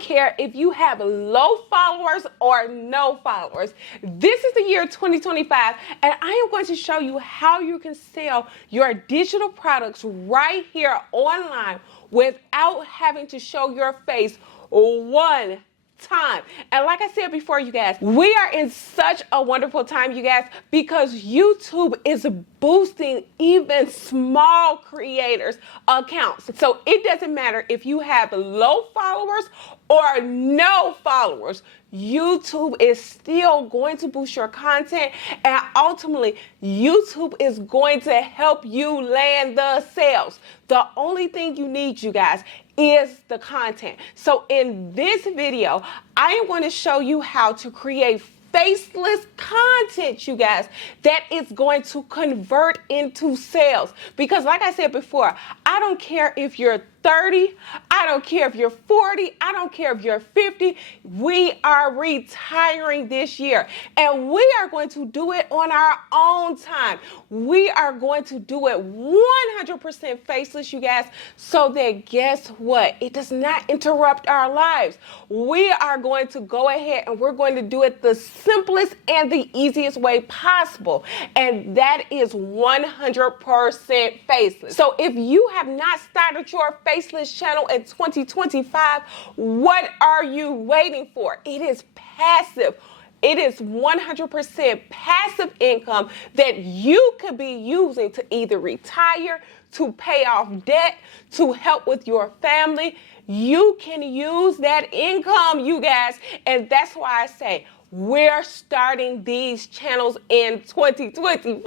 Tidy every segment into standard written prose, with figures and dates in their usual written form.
don't care if you have low followers or no followers. This is the year 2025, and I am going to show you how you can sell your digital products right here online without having to show your face one time. And like I said before, you guys, we are in such a wonderful time, you guys, because YouTube is boosting even small creators' accounts. So it doesn't matter if you have low followers or no followers. YouTube is still going to boost your content, and ultimately YouTube is going to help you land the sales. The only thing you need, you guys, is the content. So in this video, I am going to show you how to create faceless content, you guys, that is going to convert into sales. Because like I said before, I don't care if you're 30, I don't care if you're 40, I don't care if you're 50, we are retiring this year. And we are going to do it on our own time. We are going to do it 100% faceless, you guys, so that guess what? It does not interrupt our lives. We are going to go ahead and we're going to do it the simplest and the easiest way possible. And that is 100% faceless. So if you have not started your Faceless channel in 2025, what are you waiting for? It is passive. It is 100% passive income that you could be using to either retire, to pay off debt, to help with your family. You can use that income, you guys, and that's why I say we're starting these channels in 2025,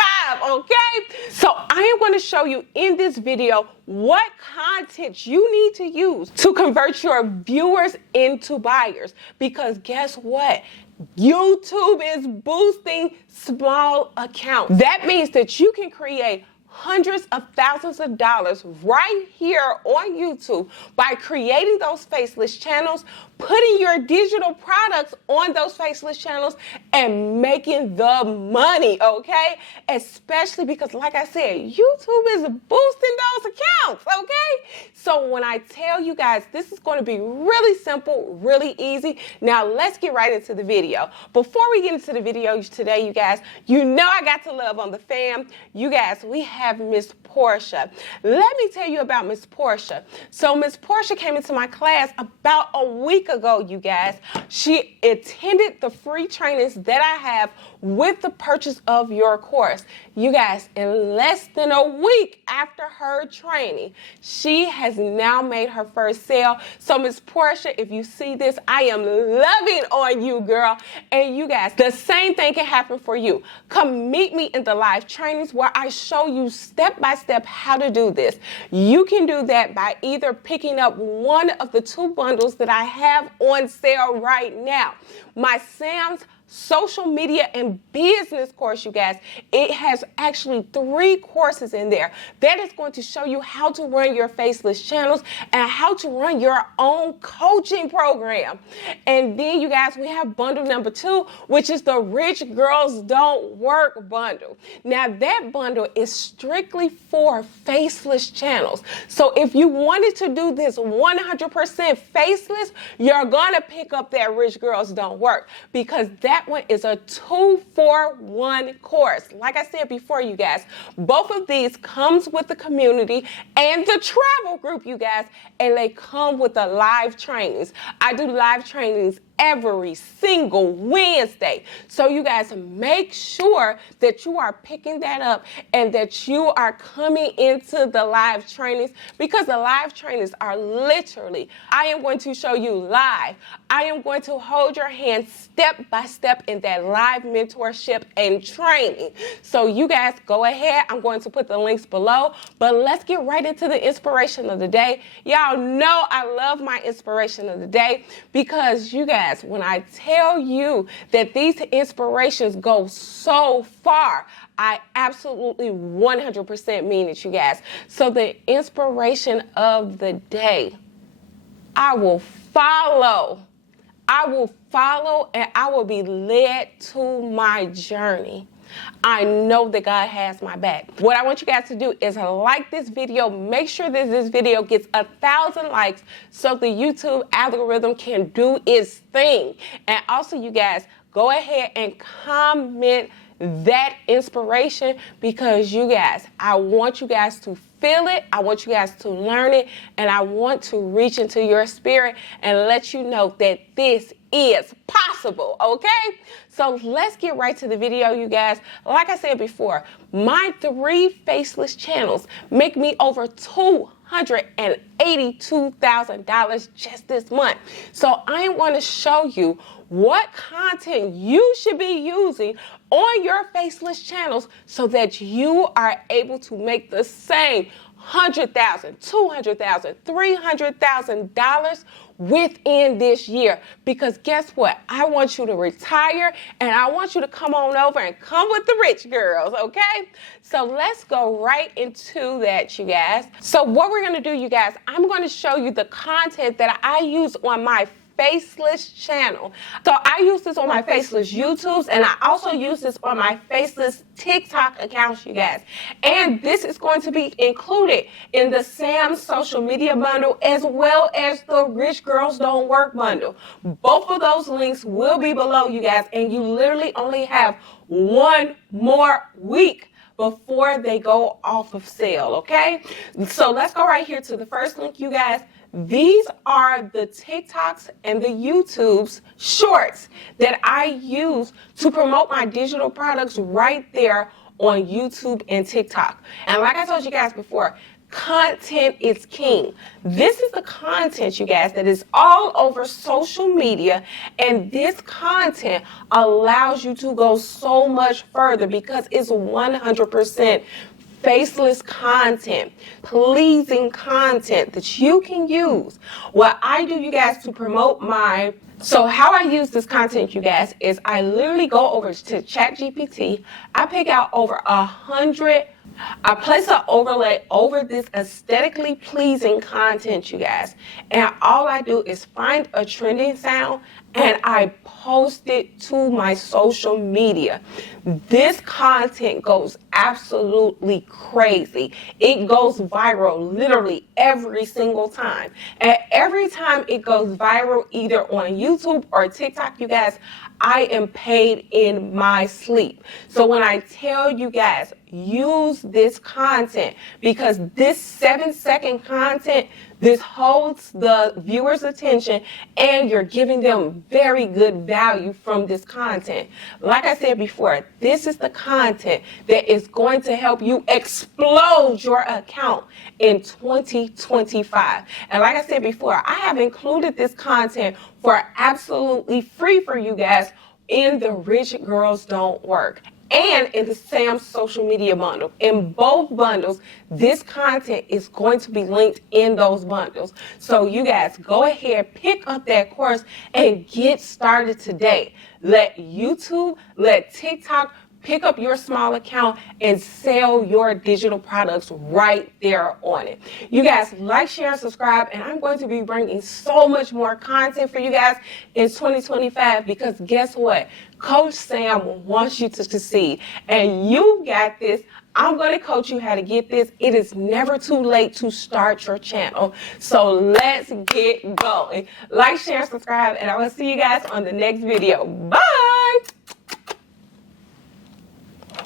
okay? So I am going to show you in this video what content you need to use to convert your viewers into buyers. Because guess what? YouTube is boosting small accounts. That means that you can create hundreds of thousands of dollars right here on YouTube by creating those faceless channels, putting your digital products on those faceless channels, and making the money, okay? Especially because, like I said, YouTube is boosting those accounts, okay? So when I tell you guys, this is going to be really simple, really easy. Now let's get right into the video. Before we get into the video today, you guys, you know I got to love on the fam. You guys, we have Miss Porsha. Let me tell you about Miss Porsha. So Miss Porsha came into my class about a week ago, you guys. She attended the free trainings that I have with the purchase of your course. You guys, in less than a week after her training, she has now made her first sale. So Miss Porsha, if you see this, I am loving on you, girl. And you guys, the same thing can happen for you. Come meet me in the live trainings where I show you step by step how to do this. You can do that by either picking up one of the 2 bundles that I have on sale right now. My Sam's social media and business course, you guys. It has actually 3 courses in there that is going to show you how to run your faceless channels and how to run your own coaching program. And then, you guys, we have bundle number 2, which is the Rich Girls Don't Work bundle. Now, that bundle is strictly for faceless channels. So if you wanted to do this 100% faceless, you're gonna pick up that Rich Girls Don't Work, because that one is a 2-for-1 course. Like I said before, you guys, both of these comes with the community and the travel group, you guys, and they come with the live trainings. I do live trainings every single Wednesday. So you guys, make sure that you are picking that up and that you are coming into the live trainings, because the live trainings are literally, I am going to show you live. I am going to hold your hand step by step in that live mentorship and training. So you guys, go ahead. I'm going to put the links below, but let's get right into the inspiration of the day. Y'all know I love my inspiration of the day, because you guys, when I tell you that these inspirations go so far, I absolutely 100% mean it, you guys. So the inspiration of the day, I will follow and I will be led to my journey. I know that God has my back. What I want you guys to do is like this video. Make sure that this video gets 1,000 likes so the YouTube algorithm can do its thing. And also, you guys, go ahead and comment that inspiration, because you guys, I want you guys to feel it, I want you guys to learn it, and I want to reach into your spirit and let you know that this is possible, okay? So let's get right to the video, you guys. Like I said before, my 3 faceless channels make me over $282,000 just this month. So I want to show you what content you should be using on your faceless channels so that you are able to make the same $100,000, $200,000, $300,000 within this year. Because guess what? I want you to retire and I want you to come on over and come with the rich girls, okay? So let's go right into that, you guys. So what we're going to do, you guys, I'm going to show you the content that I use on my Faceless channel. So I use this on my Faceless YouTubes, and I also use this on my Faceless TikTok accounts, you guys. And this is going to be included in the Sam social media bundle as well as the Rich Girls Don't Work bundle. Both of those links will be below, you guys, and you literally only have one more week before they go off of sale, okay? So let's go right here to the first link, you guys. These are the TikToks and the YouTube's shorts that I use to promote my digital products right there on YouTube and TikTok. And like I told you guys before, content is king. This is the content, you guys, that is all over social media, and this content allows you to go so much further because it's 100% faceless content, pleasing content that you can use. What I do, you guys, to promote so how I use this content, you guys, is I literally go over to ChatGPT. I pick out over 100. I place an overlay over this aesthetically pleasing content, you guys. And all I do is find a trending sound and I post it to my social media. This content goes absolutely crazy. It goes viral literally every single time. And every time it goes viral, either on YouTube or TikTok, you guys, I am paid in my sleep. So when I tell you guys, use this content, because this 7-second content, this holds the viewer's attention and you're giving them very good value from this content. Like I said before, this is the content that is going to help you explode your account in 2025. And like I said before, I have included this content for absolutely free for you guys in the Rich Girls Don't Work and in the Sam social media bundle. In both bundles, this content is going to be linked in those bundles. So you guys, go ahead, pick up that course and get started today. Let YouTube, let TikTok pick up your small account and sell your digital products right there on it. You guys, like, share, and subscribe, and I'm going to be bringing so much more content for you guys in 2025, because guess what? Coach Sam wants you to succeed, and you got this. I'm going to coach you how to get this. It is never too late to start your channel. So let's get going. Like, share, subscribe, and I will see you guys on the next video. Bye!